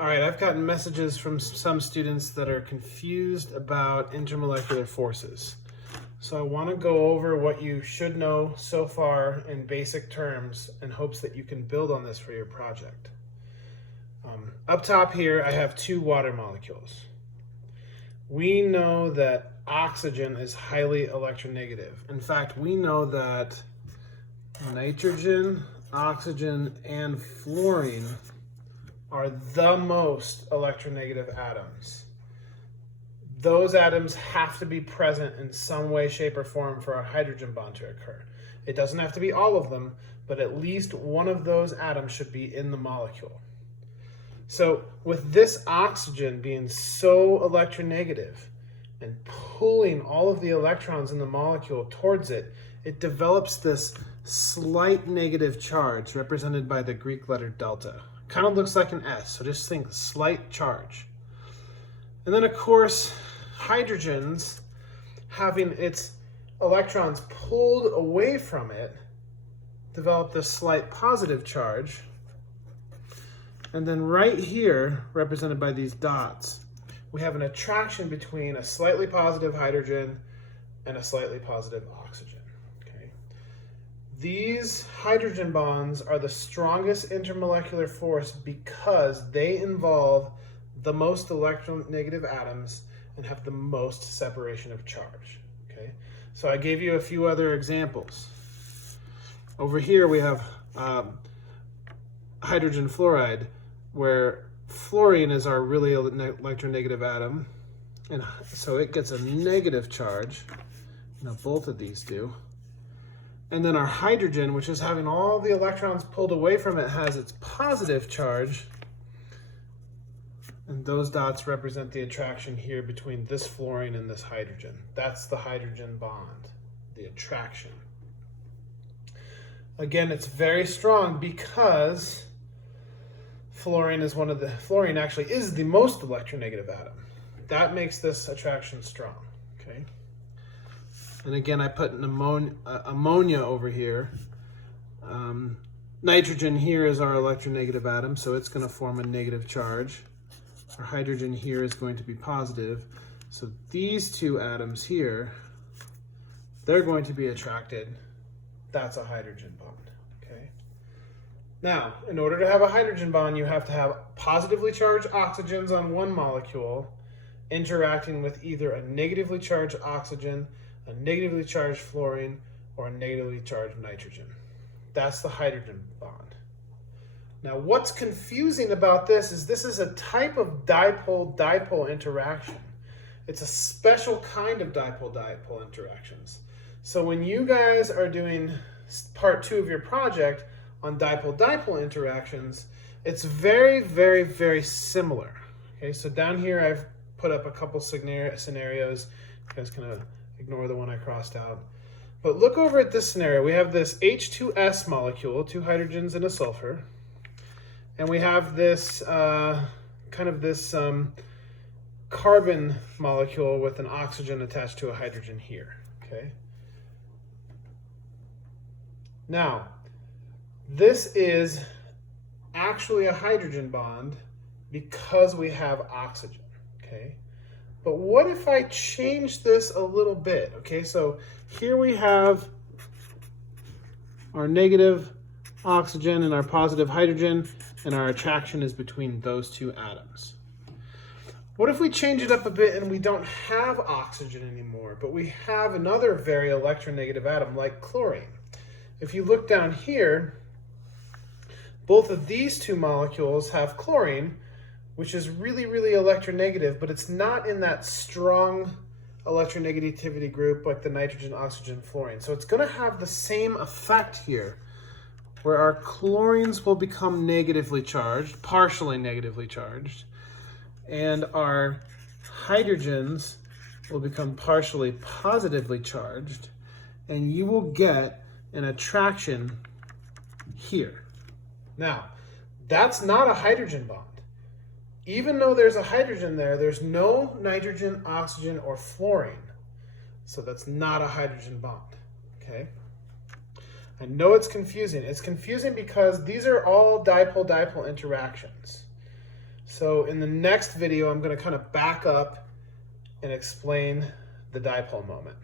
All right, I've gotten messages from some students that are confused about intermolecular forces. So I want to go over what you should know so far in basic terms in hopes that you can build on this for your project. Up top here, I have two water molecules. We know that oxygen is highly electronegative. In fact, we know that nitrogen, oxygen, and fluorine are the most electronegative atoms. Those atoms have to be present in some way, shape, or form for a hydrogen bond to occur. It doesn't have to be all of them, but at least one of those atoms should be in the molecule. So with this oxygen being so electronegative and pulling all of the electrons in the molecule towards it, it develops this slight negative charge represented by the Greek letter delta. Kind of looks like an S, so just think slight charge. And then of course, hydrogen's having its electrons pulled away from it develop this slight positive charge. And then right here, represented by these dots, we have an attraction between a slightly positive hydrogen and a slightly positive oxygen. Okay. These hydrogen bonds are the strongest intermolecular force because they involve the most electronegative atoms and have the most separation of charge. Okay. So I gave you a few other examples. Over here we have hydrogen fluoride, where fluorine is our really electronegative atom, and so it gets a negative charge. Both of these do. And then our hydrogen, which is having all the electrons pulled away from it, has its positive charge, and those dots represent the attraction here between this fluorine and this hydrogen. That's the hydrogen bond, the attraction. Again, it's very strong because fluorine actually is the most electronegative atom. That makes this attraction strong, okay? And again, I put an ammonia over here. Nitrogen here is our electronegative atom, so it's going to form a negative charge. Our hydrogen here is going to be positive. So these two atoms here, they're going to be attracted. That's a hydrogen bond, okay? Now, in order to have a hydrogen bond, you have to have positively charged oxygens on one molecule interacting with either a negatively charged oxygen, a negatively charged fluorine, or a negatively charged nitrogen. That's the hydrogen bond. Now, what's confusing about this is a type of dipole-dipole interaction. It's a special kind of dipole-dipole interactions. So when you guys are doing part 2 of your project on dipole-dipole interactions, it's very, very, very similar. Okay, so down here I've put up a couple scenarios. You guys kind of ignore the one I crossed out. But look over at this scenario. We have this H2S molecule, 2 hydrogens and a sulfur. And we have this carbon molecule with an oxygen attached to a hydrogen here. Okay. Now, this is actually a hydrogen bond because we have oxygen, okay? But what if I change this a little bit, okay? So here we have our negative oxygen and our positive hydrogen, and our attraction is between those two atoms. What if we change it up a bit and we don't have oxygen anymore, but we have another very electronegative atom like chlorine? If you look down here, both of these two molecules have chlorine, which is really, really electronegative, but it's not in that strong electronegativity group like the nitrogen, oxygen, fluorine. So it's going to have the same effect here, where our chlorines will become negatively charged, partially negatively charged, and our hydrogens will become partially positively charged, and you will get an attraction here. Now, that's not a hydrogen bond. Even though there's a hydrogen there, there's no nitrogen, oxygen, or fluorine. So that's not a hydrogen bond, okay? I know it's confusing. It's confusing because these are all dipole-dipole interactions. So in the next video, I'm going to kind of back up and explain the dipole moment.